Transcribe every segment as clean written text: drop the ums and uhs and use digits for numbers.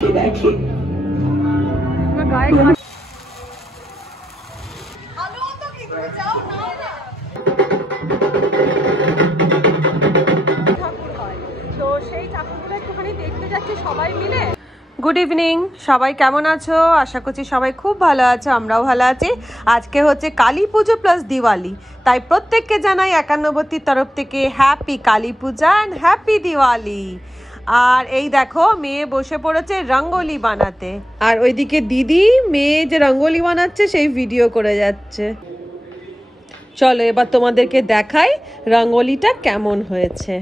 Good evening, সবাই কেমন আছো? আশা করছি সবাই খুব ভালো আছো, আমরাও ভালো আছি। আজকে হচ্ছে কালী পুজো প্লাস দিওয়ালি, তাই প্রত্যেককে জানাই একান্নবর্তীর তরফ থেকে happy Kali Puja and happy Diwali. আর এই দেখো মেয়ে বসে পড়েছে রঙ্গোলি বানাতে, আর ওইদিকে দিদি মেয়ে যে রঙ্গোলি বানাচ্ছে সেই ভিডিও করে যাচ্ছে। চলো এবার তোমাদেরকে দেখাই রঙ্গোলিটা কেমন হয়েছে।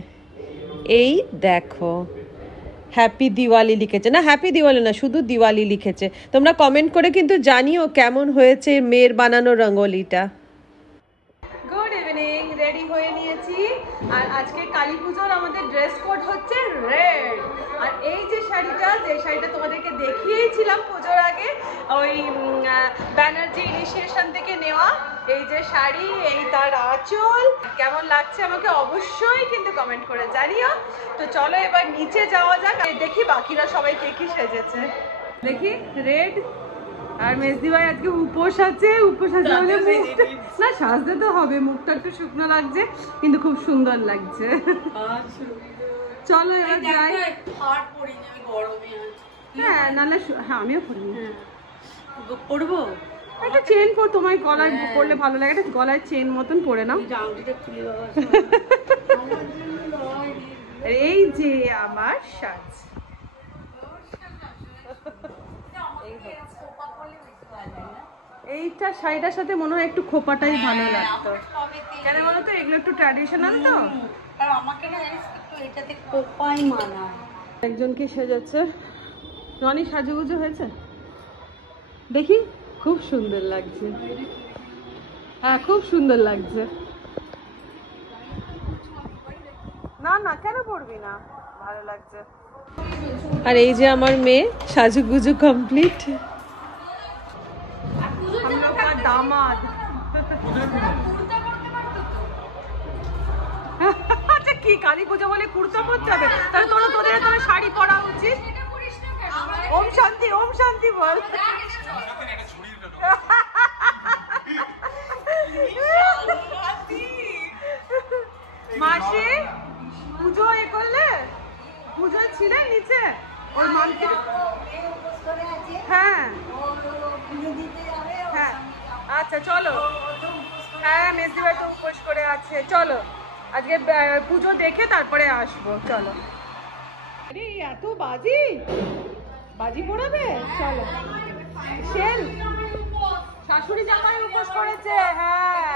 এই দেখো, হ্যাপি দিওয়ালি লিখেছে, না হ্যাপি দিওয়ালি না, শুধু দিওয়ালি লিখেছে। তোমরা কমেন্ট করে কিন্তু জানিও কেমন হয়েছে মেয়ের বানানো রঙ্গোলিটা। গুড ইভিনিং, রেডি হয়ে নিয়েছি। আর আজকে কালী পুজোর আমাদের ড্রেস কোড হচ্ছে রেড। আর এই যে শাড়িটা, তোমাদেরকে দেখিয়েছিলাম পুজোর আগে, ওই ব্যানার্জি ইনিশিয়েশন থেকে নেওয়া এই যে শাড়ি, এই তার আঁচল, কেমন লাগছে আমাকে অবশ্যই কিন্তু কমেন্ট করে জানিও। তো চলো এবার নিচে যাওয়া যাক, দেখি বাকিরা সবাই কে কি সেজেছে। দেখি রেড। আর মেজদি ভাই আজকে উপোস আছে, না সাজতে তো হবে, মুখটা একটু শুকনো লাগছে কিন্তু খুব সুন্দর লাগছে। চলো এবার যাই। হ্যাঁ নাহলে হ্যাঁ আমিও পরবো। একটা চেন পর, তোমার গলায় পরলে ভালো লাগে, একটা গলায় চেন মতন পরে নাও। এই যে আমার সাজ। এইটা শাড়িটার সাথে মনে হয় একটু খোপাটাই ভালো লাগতো, কেন বলো তো, এগুলো একটু ট্র্যাডিশনাল তো। আমাকে না একটু এটাতে খোপাই মানায়। একজন কি সেজেছে, রনি সাজুগুজু হয়েছে দেখি, খুব সুন্দর লাগছে। হ্যাঁ খুব সুন্দর লাগছে। না না কেন পড়বি না, ভালো লাগছে। আর এই যে আমার মেয়ে সাজুগুজু কমপ্লিট। দামাদ আচ্ছা কি কালী পুজো বলে কুর্তা পরতে হবে? তাহলে তোদের শাড়ি পরা উচিত। ওম শান্তি, ওম শান্তি বল। মাসি পুজো এ করলে, পুজো ছিলেন নিচে ওর মানকে। হ্যাঁ হ্যাঁ আচ্ছা চলো। হ্যাঁ মেজদি ভাই তো উপোস করে আছে, চলো আজকে পুজো দেখে তারপরে আসবো। চলো। আরে এত বাজি বাজি পড়াবে, চলো। সেল শাশুড়ি জামাই উপোস করেছে। হ্যাঁ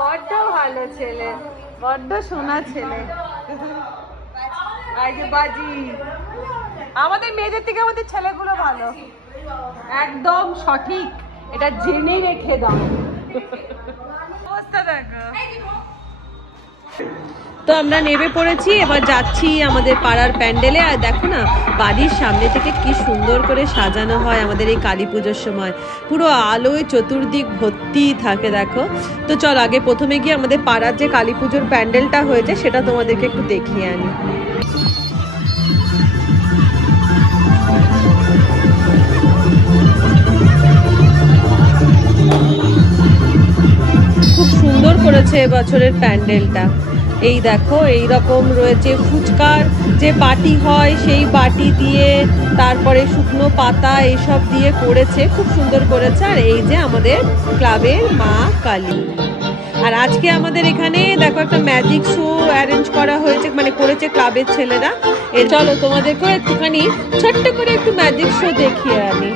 বড্ড ভালো ছেলে, বড্ড সোনা ছেলে। এই যে বাজি, আমাদের মেয়েদের থেকে আমাদের ছেলেগুলো ভালো, একদম সঠিক, এটা জেনে রেখে দাও। অবস্থা দেখো। তো আমরা নেমে পড়েছি, এবার যাচ্ছি আমাদের পাড়ার প্যান্ডেলে। আর দেখো না বাড়ির সামনে থেকে কি সুন্দর করে সাজানো হয় আমাদের এই কালী পুজোর সময়, পুরো আলোয় চতুর্দিক ভর্তি থাকে দেখো। তো চল আগে প্রথমে গিয়ে আমাদের পাড়ার যে কালী পুজোর প্যান্ডেলটা হয়েছে সেটা তোমাদেরকে একটু দেখিয়ে আনি। খুব সুন্দর করেছে এবছরের প্যান্ডেলটা। এই দেখো এই রকম রয়েছে, ফুচকার যে বাটি হয় সেই বাটি দিয়ে, তারপরে শুকনো পাতা এইসব দিয়ে করেছে, খুব সুন্দর করেছে। আর এই যে আমাদের ক্লাবের মা কালী। আর আজকে আমাদের এখানে দেখো একটা ম্যাজিক শো অ্যারেঞ্জ করা হয়েছে, মানে করেছে ক্লাবের ছেলেরা। চলো তোমাদেরকেও একটুখানি ছোট্ট করে একটু ম্যাজিক শো দেখিয়ে আনি।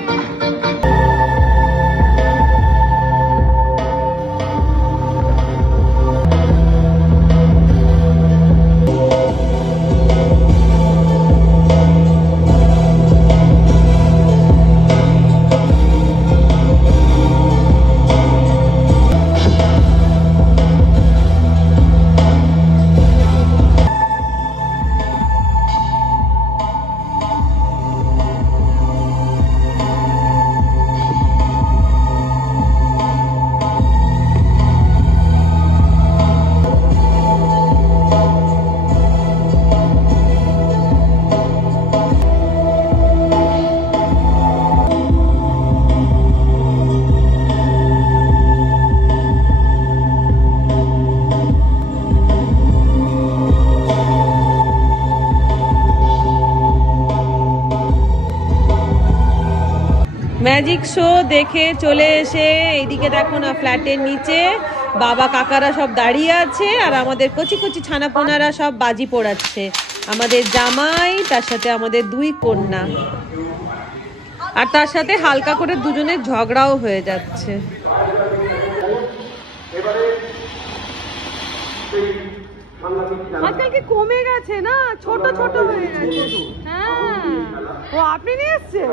ম্যাজিক শো দেখে চলে এসে এইদিকে দেখো না, ফ্ল্যাটের নিচে বাবা কাকারা সব দাঁড়িয়ে আছে আর আমাদের কচি কচি ছানাপোনারা সব বাজি পোড়াচ্ছে। আমাদের জামাই, তার সাথে আমাদের দুই কন্যা, আর তার সাথে হালকা করে দুজনের ঝগড়াও হয়ে যাচ্ছে। আজকাল কি কমে গেছে না, ছোট ছোট হয়ে গেছে। হ্যাঁ, ও আপনি নিয়ে এসছেন?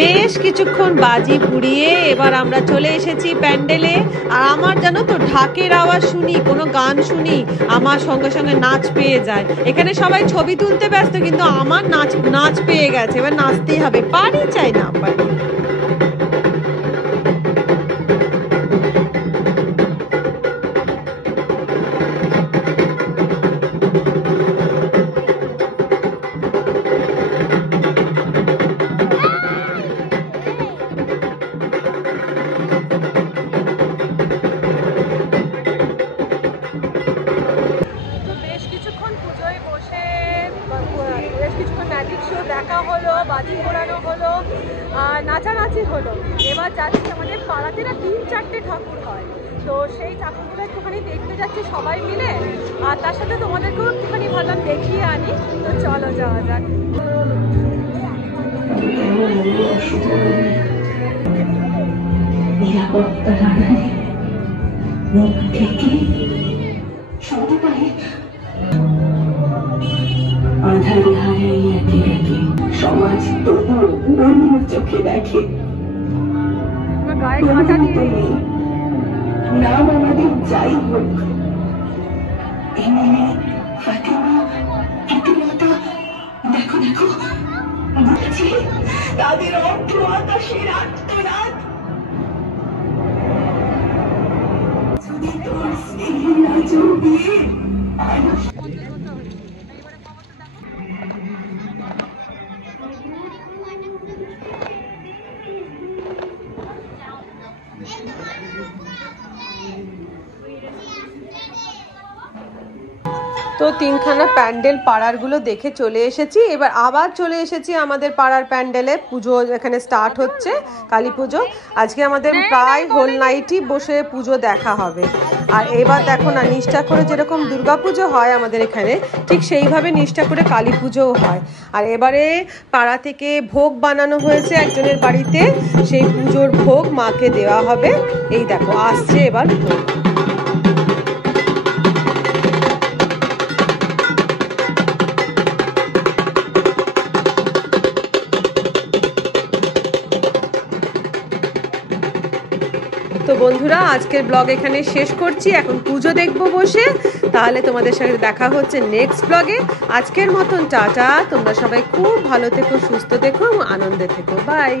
বেশ কিছুক্ষণ বাজি পুড়িয়ে এবার আমরা চলে এসেছি প্যান্ডেলে। আর আমার জানো তো, ঢাকের আওয়াজ শুনি, কোনো গান শুনি, আমার সঙ্গে সঙ্গে নাচ পেয়ে যায়। এখানে সবাই ছবি তুলতে ব্যস্ত, কিন্তু আমার নাচ পেয়ে গেছে। এবার নাচতেই হবে, পারি চাই না পারি। ম্যাজিক শো দেখা হলো, বাজি পোড়ানো হলো, আর নাচানাচি হলো। এবার যাচ্ছি, আমাদের পাড়াতে না 3-4টে ঠাকুর হয়, তো সেই ঠাকুরগুলো একটুখানি দেখতে যাচ্ছি সবাই মিলে। আর তার সাথে তোমাদেরকেও একটুখানি ভাবলাম দেখিয়ে আনি। তো চলো যাওয়া যাক। আধারে হারাই একে একে সমাজ তবুও অন্য চোখে দেখে। নাম আমাদের যাই হোক, এমএলএ, ফাতেমা, প্রীতিলতা, দেখো দেখো বলছি, তাদের অর্থ আকাশের আত্মনাদ। যদি তোর স্নেহে না জড়িয়ে তো তিনখানা প্যান্ডেল পাড়ারগুলো দেখে চলে এসেছি। এবার আবার চলে এসেছি আমাদের পাড়ার প্যান্ডেলে। পুজো এখানে স্টার্ট হচ্ছে, কালী পুজো। আজকে আমাদের প্রায় হোল নাইটই বসে পুজো দেখা হবে। আর এবার দেখো না, নিষ্ঠা করে যেরকম দুর্গা পুজো হয় আমাদের এখানে, ঠিক সেইভাবে নিষ্ঠা করে কালী পুজোও হয়। আর এবারে পাড়া থেকে ভোগ বানানো হয়েছে একজনের বাড়িতে, সেই পুজোর ভোগ মাকে দেওয়া হবে। এই দেখো আসছে এবার ভোগ। তো বন্ধুরা, আজকের ব্লগ এখানে শেষ করছি। এখন পুজো দেখবো বসে। তাহলে তোমাদের সাথে দেখা হচ্ছে নেক্সট ব্লগে। আজকের মতন টাটা। তোমরা সবাই খুব ভালো থেকো, সুস্থ থেকো, আনন্দে থেকো। বাই।